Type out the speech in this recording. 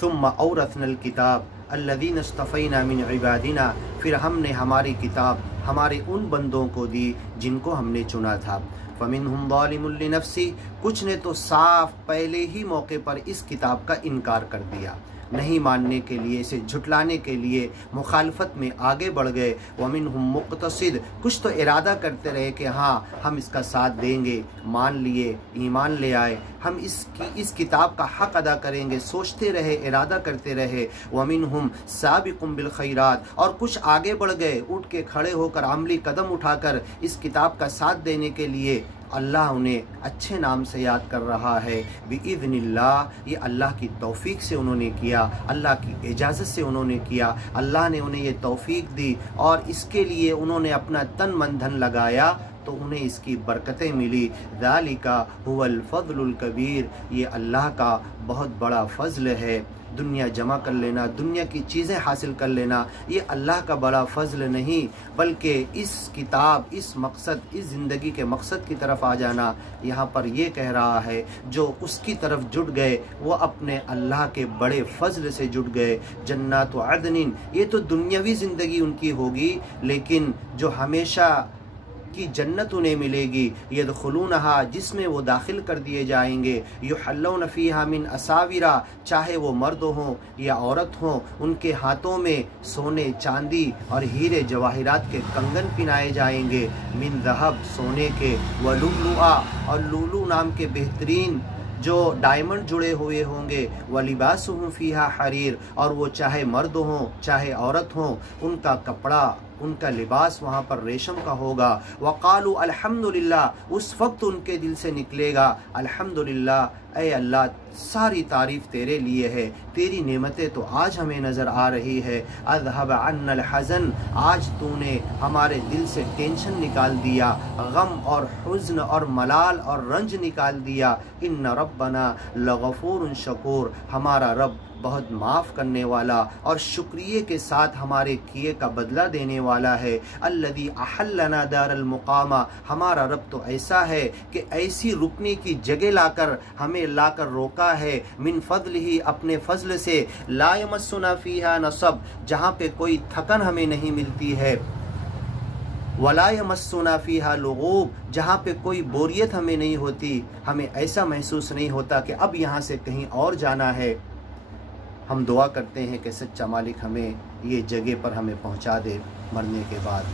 सुम्मा औरथनल किताब अल्लज़ीना इस्तफ़ैना मिन इबादिना, फिर हमने हमारी किताब हमारे उन बंदों को दी जिनको हमने चुना था। फ़मिनहुम ज़ालिमुन लिनफ़्सी, कुछ ने तो साफ पहले ही मौके पर इस किताब का इनकार कर दिया, नहीं मानने के लिए, इसे झुटलाने के लिए मुखालफत में आगे बढ़ गए। वमिनहुम मुक़तसिद, कुछ तो इरादा करते रहे कि हाँ हम इसका साथ देंगे, मान लिए, ईमान ले आए, हम इस किताब का हक़ अदा करेंगे, सोचते रहे, इरादा करते रहे। वमिनहुम साबिकुम बिल खैरात, और कुछ आगे बढ़ गए, उठ के खड़े होकर अमली कदम उठाकर इस किताब का साथ देने के लिए। अल्लाह उन्हें अच्छे नाम से याद कर रहा है, बिइज़्निल्लाह, ये अल्लाह की तौफ़ीक से उन्होंने किया, अल्लाह की इजाज़त से उन्होंने किया, अल्लाह ने उन्हें ये तौफ़ीक दी और इसके लिए उन्होंने अपना तन मन धन लगाया तो उन्हें इसकी बरकतें मिली। ज़ालिका हुवल फ़ज़्लुल कबीर, ये अल्लाह का बहुत बड़ा फ़ज़्ल है। दुनिया जमा कर लेना, दुनिया की चीज़ें हासिल कर लेना, ये अल्लाह का बड़ा फ़ज़्ल नहीं, बल्कि इस किताब, इस मकसद, इस ज़िंदगी के मकसद की तरफ आ जाना। यहाँ पर ये कह रहा है जो उसकी तरफ जुट गए वो अपने अल्लाह के बड़े फ़ज़्ल से जुट गए। जन्नात व अदनिन, ये तो दुनियावी ज़िंदगी उनकी होगी, लेकिन जो हमेशा की जन्नत उन्हें मिलेगी, यदखुलूनहा, जिसमें वो दाखिल कर दिए जाएंगे। युहल्लौन फ़ीहा मिन असाविरा, चाहे वो मर्द हों या औरत हों, उनके हाथों में सोने चांदी और हीरे जवाहिरात के कंगन पिनाए जाएंगे। मिन ज़हब, सोने के, व लुलुआ, और लुलु नाम के बेहतरीन जो डायमंड जुड़े हुए होंगे। व लिबासुहुम फ़ीहा हरीर, और वो चाहे मर्द हों चाहे औरत हों, उनका कपड़ा, उनका लिबास वहाँ पर रेशम का होगा। वक़ालू अल्हम्दुलिल्लाह, उस वक्त उनके दिल से निकलेगा अल्हम्दुलिल्लाह, ऐ अल्लाह सारी तारीफ़ तेरे लिए है, तेरी नेमतें तो आज हमें नज़र आ रही है। अज़हब अन्नल हज़न, आज तूने हमारे दिल से टेंशन निकाल दिया, गम और हुज़्न और मलाल और रंज निकाल दिया। इन्न रब्बना लगफ़ूरुन शकूर, हमारा रब बहुत माफ़ करने वाला और शुक्रिया के साथ हमारे किए का बदला देने वाला है। अल्लज़ी अहल्लना दारल मुक़ामा, हमारा रब तो ऐसा है कि ऐसी रुकने की जगह लाकर रोका है। मिन फ़ज़लिही, अपने फ़ज़ल से, ला यमस्सुना फ़ीहा नसब, जहाँ पे कोई थकन हमें नहीं मिलती है। वला यमस्सुना फ़ीहा लुगूब, जहाँ पे कोई बोरियत हमें नहीं होती, हमें ऐसा महसूस नहीं होता कि अब यहाँ से कहीं और जाना है। हम दुआ करते हैं कि सच्चा मालिक हमें ये जगह पर हमें पहुँचा दे मरने के बाद।